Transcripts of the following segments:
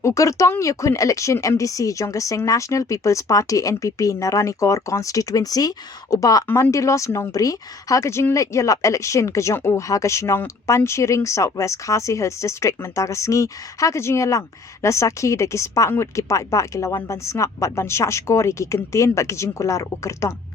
Ukertong yakun election MDC Jonggaseng National People's Party NPP Naranikor constituency uba Mandilos Nongbri haga jinglet yalap election kejong u haga shnong Panchiring Southwest Khasi Hills District mentagasngi haga jingelang la sakhi de kispa ngut kipat ba kilawan ban sngap bat ban shashkori ki kentin ba kijingkular Ukertong.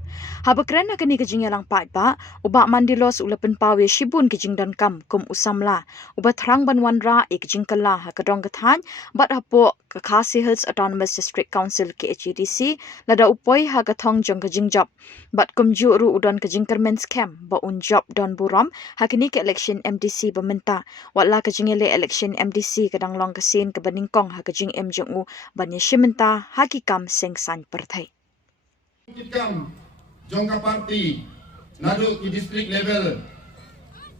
Habakren na kani kajing yalang paat ba, uba Mandilos ulapan pawe shibun kajing dan kam kum usamla, uba thrang banwanra kajing kala hakadong kathan, bat hapo Khasi Hills Autonomous District Council KHDC, lada upoy hagathong jong kajing job, bat kum ru udon kajing kermen scam, ba un job don buram, hakini ke election MDC bamenta, watla kajing ele election MDC kadang long kasin kabaningkong hakajing MJU banya shimenta hakikam sengsan perthai. Jongka party nadu ki district level,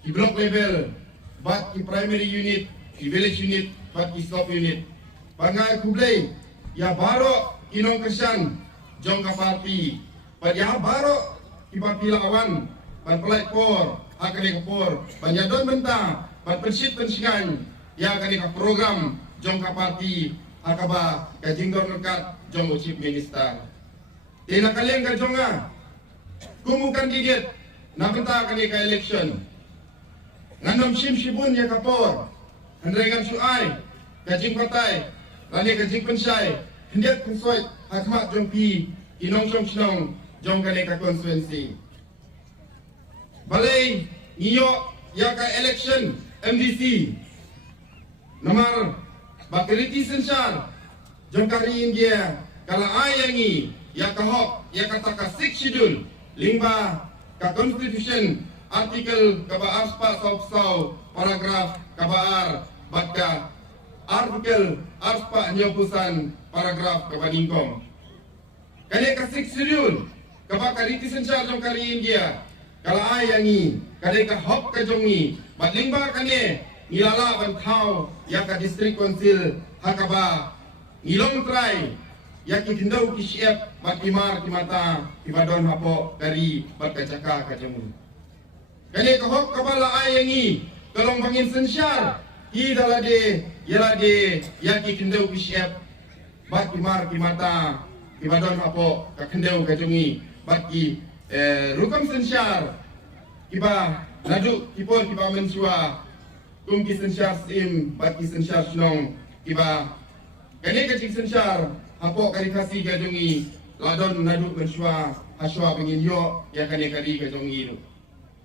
ki block level, bat ki primary unit, ki village unit, bat ki stop unit. Bangai kublai ya baro kinong kesan jongka party, bat ya baro ki party lawan, bat pelai por, hakane por, banjadon benta, bat persit pensingan, ya kane ka program jongka party, hakaba kajingdon rekat jonggo chief minister. Tina kalian ka jonga kumu kandidat na benta kani ka election ngandom shibun ya kapor handrengan suai kajing patay rani kajing pensai hendak kusoi hakmat jompi inong song jong kani ka constituency balai ngiyo ya ka election MDC nomor bakriti sensar jong kari India kala ayangi ya kahok ya kata ka 6 schedule lingba ka constitution artikel kaba aspa sau paragraf kabaar batka artikel aspa nyopusan paragraf kaba ningkom kane ka 6 schedule kaba kariti sensar jong kari India kala ayangi kane ka hop ka jongi bat lingba kane ngilala bantau ya ka district council hakaba ngilong try yaki kindau kisiap bat kimar kimata ibadon hapo dari bat kacaka kajamu kani kahok kabala ayangi tolong bangin sensyar ki dalade yalade yaki kindau kisiap bat kimar kimata ibadon hapo kakendau kajungi bat ki rukam sensyar kiba ladu kipon kiba mensua kum ki sensyar sim bat ki sensyar snong kiba kani kacik sensyar hapo kari kasi gajongi ladon nadu mensua haswa pengin yo ya kani kari gajongi itu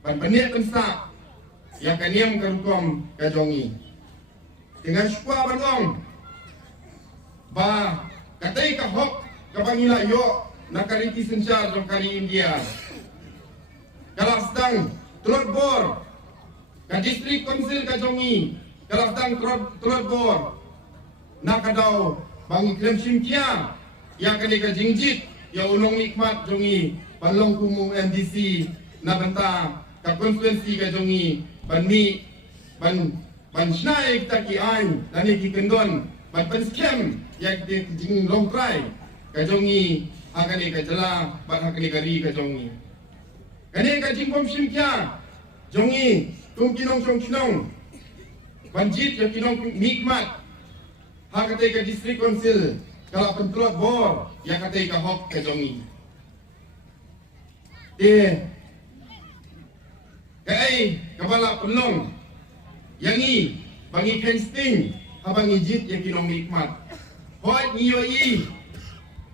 ban baniak kensa ya kaniam karukom gajongi dengan syukwa banong ba katai ka hok kabangila yo nakari kisensar jong kari India kalau sedang telur bor ka district council gajongi kalau sedang telur bor nakadau bangi klem simkia ya kani ka jingjit ya ulong nikmat jongi panlong kumu MDC na benta ka constituency ka jongi banmi ban snai ta ki an lani ki kendon ban pen scam ya ki jing long try ka jongi hakani ka jala ban hakani ka ri ka jongi kani ka jing pom simkia jongi tum kinong song kinong banjit ya kinong nikmat hakatay ka district council kala pentuat bor ya katay ka hok ka jongi kay kabala penlong yangi bangi kensting habang ijit yang kinong nikmat hoat niyo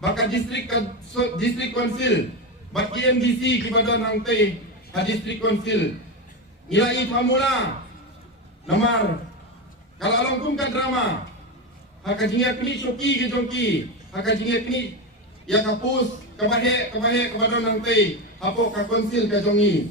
baka district council bak MDC kibadan hangtay ha district council nilai pamula namar kalalong kum ka drama hakajinga kini shoki ke jongki hakajinga kini ya kapus kabahe kabadon nang tei hapo ka konsil ka jongi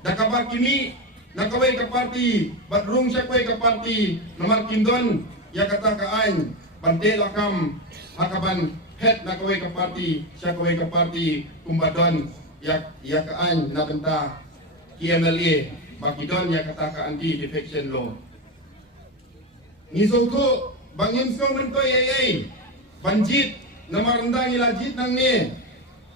dakabar kini nakawai ka party badrung syakwe ka party nomor kindon ya kata ka ain bante lakam hakaban head nakawai ka party syakwe ka party kumbadon ya ka ain na benta KMLA bakidon ya kata ka anti defection law ngisongko bangin song mentoy ay banjit na marandang ilajit nang ni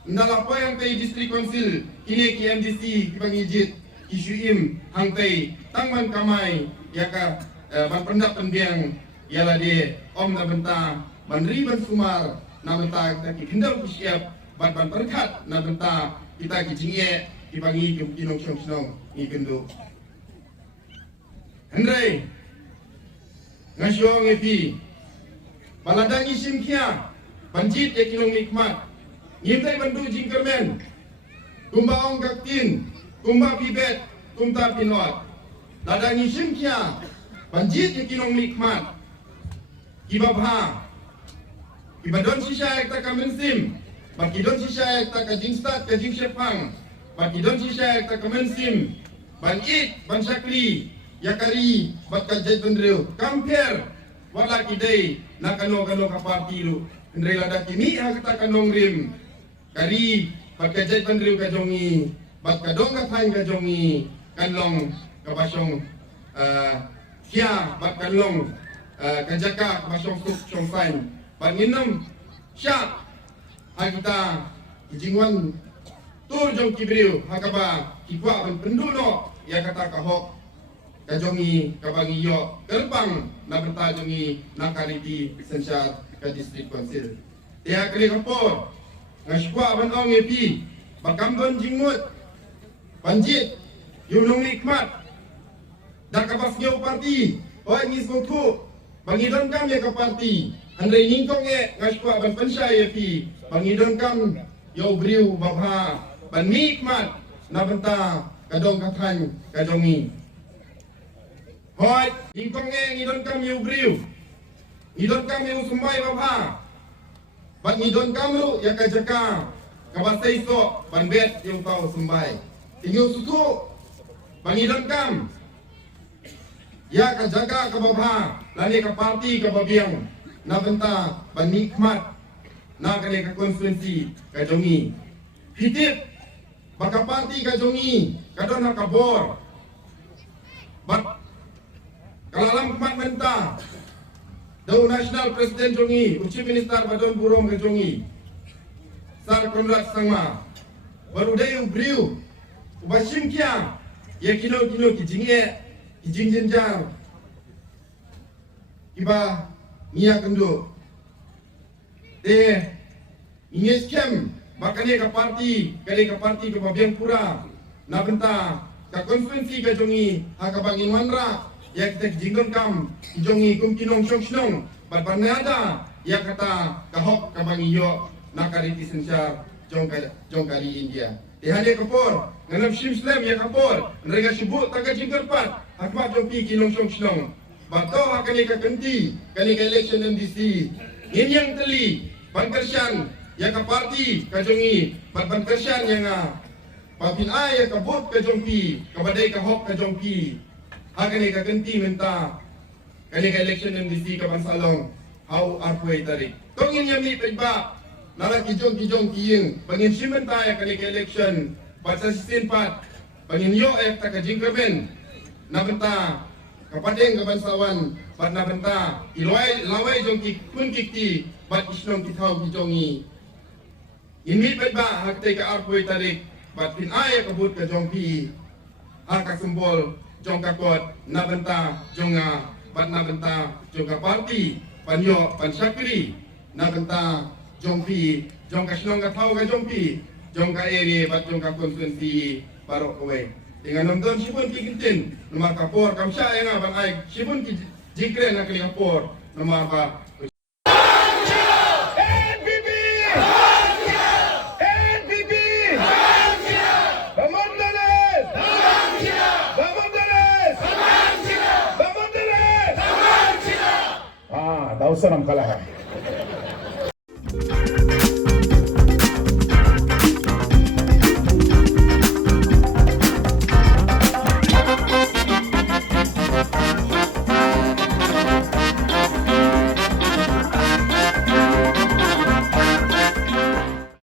ndalapa yang tay district council kini ki MDC ki bangijit isuim hang tay tangman kamay ya ka ban pendak pendiang ialah dia om na benta manri ban sumar na benta kita ki kendal ki siap ban perkat na benta kita ki jingye ki bangi ki kinong chong ni kendo Hendrai ngasyong epi baladang isim kia banjit ya kinong nikmat ngimtai bandu jingkermen kumba ong kaktin kumba pibet kumta pinot ladang isim kia banjit ya kinong nikmat kibabha kibadon sisya ekta kamensim bakidon sisya ekta kajingstat kajing sepang bakidon sisya ekta kamensim ban it ban sakli yakari bat kajai pendreu kamper wala kidai nakano ka parti lu ndrei lada kimi ha kata kanong rim kari bat kajai pendreu kajongi bat kadong ka thain kajongi kanlong kabasong kia bat kanlong kajaka kabasong suk chong fain bat nginam syak ha kita kijingwan tur jong kibriu hakaba kipwa ban penduno ya kata kahok kajongi kabangi yo terbang na bertajongi na kariti sensat ka district council dia kali kapor ngashwa ban ong epi bakambon jingmut panjit yunong nikmat da kabas ngeu parti oi ngis bongku bangidon kam ya ka parti andre ningkong e ngashwa ban pensai epi bangidon kam yo briu babha ban nikmat na benta kadong kathan kajongi Hoi, ingkong ngidon kam yu briu, ngidon kam yu sumbai babha, bat ngidon kam lu ya kajaka, kabasai so ban bet yung tau sumbai, tinggal susu, bangidon kam, ya kajaka kababha, lani ka parti kababiang, na benta ban nikmat, na kani ka konstituensi kajongi, hitip, baka parti kajongi, kadon ha kabor, bat Kalalam kemat mentah Dau National Presiden Jongi Chief Minister Badon Burung ke Jongi Sar Konrad Sangma Baru dayu briu Ubashim kia Ya kino kijingye Kijing jenjar Iba Nia kendo De Ingis kem Bakane ka parti Kali ka parti ke Babiang Pura Na benta Ka konferensi ke Jongi Haka bangin wanra ya kita jinggon kam jongi kum kinong syong syong bat barnada ya kata kahok kabangi yo nakariti sensar jong kali India dihade kapor nganam shim slam ya kapor nrega sibuk taga jinggon pat hakmat jong kinong syong syong bato hakani ka kenti kali ka election MDC yang teli bankersan ya ka parti ka jongi bat bankersan yang papin ay ka bot ka jongpi kabadai ka hok ka jongpi Hakani ka ganti menta kani ka election MDC ka bansalong how arpway tarik tongin yami pegba nala kijong kiying bangin simenta ya kani ka election patsa sistin pat bangin yo ay ta ka jingkaben na benta kapadeng ka bansawan pat na benta ilway laway jong ki kun kikti bat isnong kithaw kijongi inmi pegba hakte ka arpway tarik bat pin ay ka but ka jongpi haka simbol jong kakot na benta jonga bat na benta jonga parti panyo pansakri na benta jongpi jong kasnong ka thaw ka jongpi jong ka eri bat jong ka konstituensi parok kowe dengan nonton sipun ki kintin nomor kapor kamsya nga ban ay sipun ki jikre na kali kapor nomor ba Tahu senam kalah.